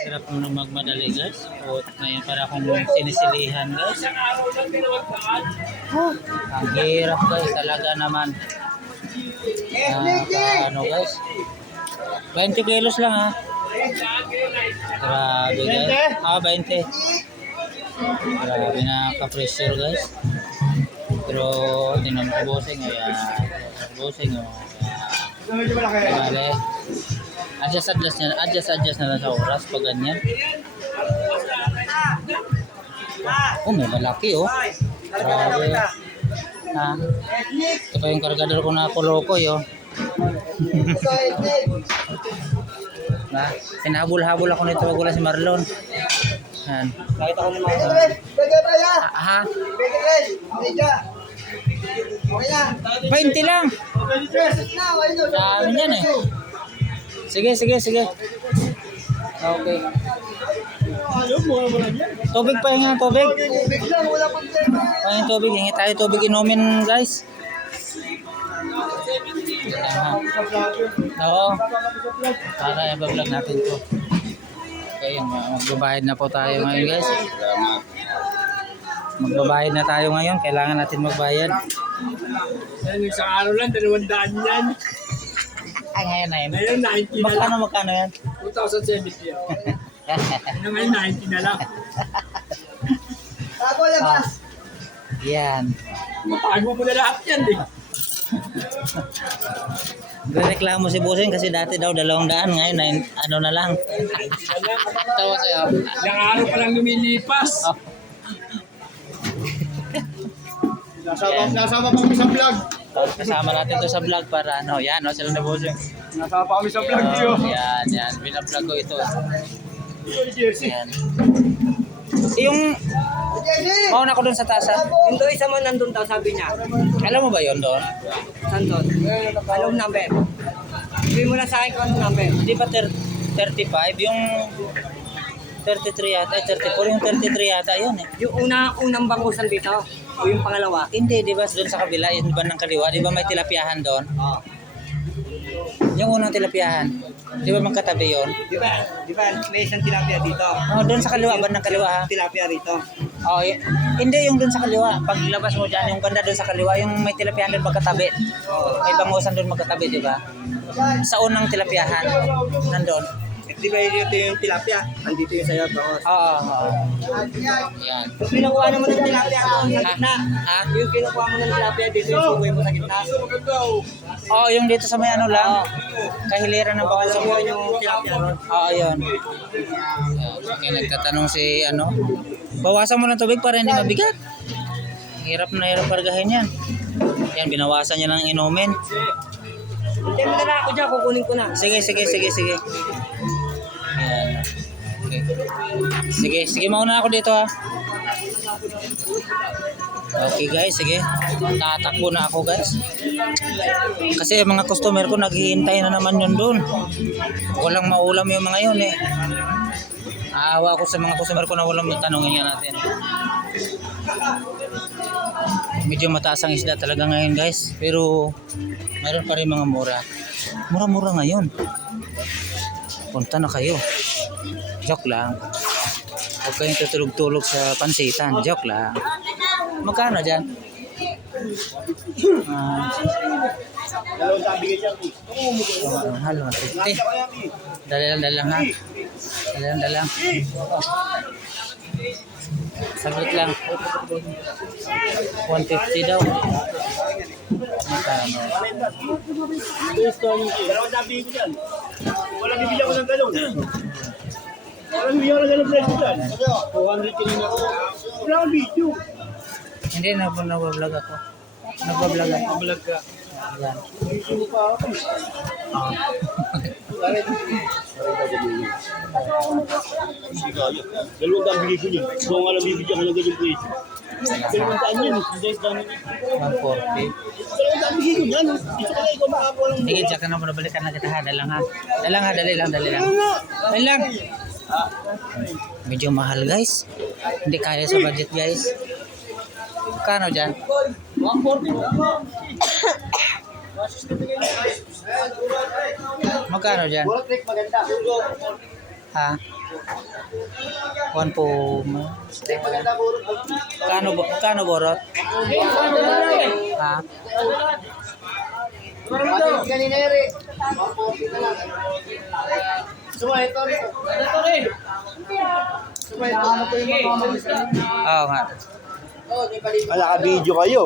Hirap mo na magmadali guys. O ngayon para akong sinisilihan guys. Ang hirap guys talaga naman. Ano guys. 20 kilos lang ha. Grabe guys. 20. Grabe na ka-pressure guys. Pero tinan mo bossing. Ayan. Bossing o. Vale. Adjust na lang sa oras pag ganyan. Oh, may malaki oh. Grabe. Ha? Ito pa yung kargador ko na kolokoy oh. Na, sinabol-habol ako nito wala si Marlon. Yan. Kahit ako ni Marlon. Ha? 20 lang. Dami yan eh. Sige. Okay. Tubig pa yung tubig. Pahingin tubig. Hingi tayo tubig inumin guys. Oo. Para i-vlog natin to. Okay, magbabayad na po tayo ngayon guys. Magbabayad na tayo ngayon. Kailangan natin magbayad. Isang araw lang, 200 yan. Ay, ngayon na yun. Ngayon, 90 na lang. Magkano yan? 2,070 yan. Ngayon, 90 na lang. Yan. Matago mo na lahat yan, di. Reklamo si Bossing kasi dati daw 200, ngayon ano na lang. Tawa kayo. Ilang araw pa lang lumilipas. Oh. Nasama pa kami sa vlog. Kasama natin to sa vlog para ano, yan o sila na Bossing. Nasama pa kami sa vlog, Gio. Yan, binablog ko ito. Jersey. Yan. Yung mauna ko doon sa tasa. Yung doon isa man nandun daw sabi niya. Alam mo ba yon doon? Saan doon? Anong number? Sabihin mo na sa akin kung anong number. Hindi pa 35, yung 33 yata, 34, yung 33 yata yun eh. Yung unang bangkusan dito o yung pangalawa? Hindi, di ba doon sa kabila, yung bandang kaliwa, di ba may tilapiahan doon? Oo. Yung unang tilapiahan, di ba magkatabi yun? Di ba may isang tilapia dito? Oh, doon sa kaliwa, bandang kaliwa ha? Tilapia rito. Oh, hindi yung doon sa kaliwa. Paglabas mo dyan, yung banda doon sa kaliwa, yung may tilapiahan doon magkatabi. May bangusan doon magkatabi, di ba? Sa unang tilapiahan, nandun. Di ba dito yung tilapia? Andito yung sayo bangos. Oo. Yan. Yung kinukuha naman ng tilapia doon sa gitna. Ha? Yung kinukuha mo ng tilapia dito yung subuhin mo sa gitna. Oo, yung dito sa may ano lang. Kahiliran ng Alam bangusan. mo yung tilapia doon? Oo, yun. Sige, nagtatanong si ano. Bawasan mo ng tubig para hindi mabigat. Hirap na hirap kargahin yan. Yan, binawasan niya ng inumin. Hindi mo na lang ako dyan, kukunin ko na. Sige. Yan. Okay. Sige, mauna ako dito ha. Okay guys, sige. Tatakbo na ako guys. Kasi yung mga customer ko naghihintay na naman yun doon. Walang maulam yung mga yun eh. Aawa ako sa mga customer ko na walang tanongin nga natin. Medyo mataas ang isda talaga ngayon guys. Pero mayroon pa rin mga mura. Mura-mura ngayon. Punta na kayo. Joke lang. Huwag kayong tutulog-tulog sa pansitan. Joke lang. Magkano dyan? Mahal, 150. Dali lang ha. Dali lang. Saglit lang. 150 daw. Magkano? Wala bibigyan ko ng galon. Wala bibigyan ko ng galon presyo dyan. 200 kinina ko. Wala akong video. Hindi, nagbablog ako. Nagbablog ako. Vlog ka. Yan. Dalawang daan bigay ko niya. Kung alam bibigyan ko ng ganyan presyo. Dalawang daan yan. 140. Dalawang daan bigay ko niya. Ito ka na ikaw makakuha ng... Sige, tsaka na muna balikan na kita ha. Dali lang. Dali lang. Medyo mahal guys. Hindi kaya sa budget guys. Kano dyan? 140. Magkano dyan? Maganda. Ha? One po. Kano borot? Ha? Kaninere. Sumaito rin. Oo nga. Wala ka video kayo.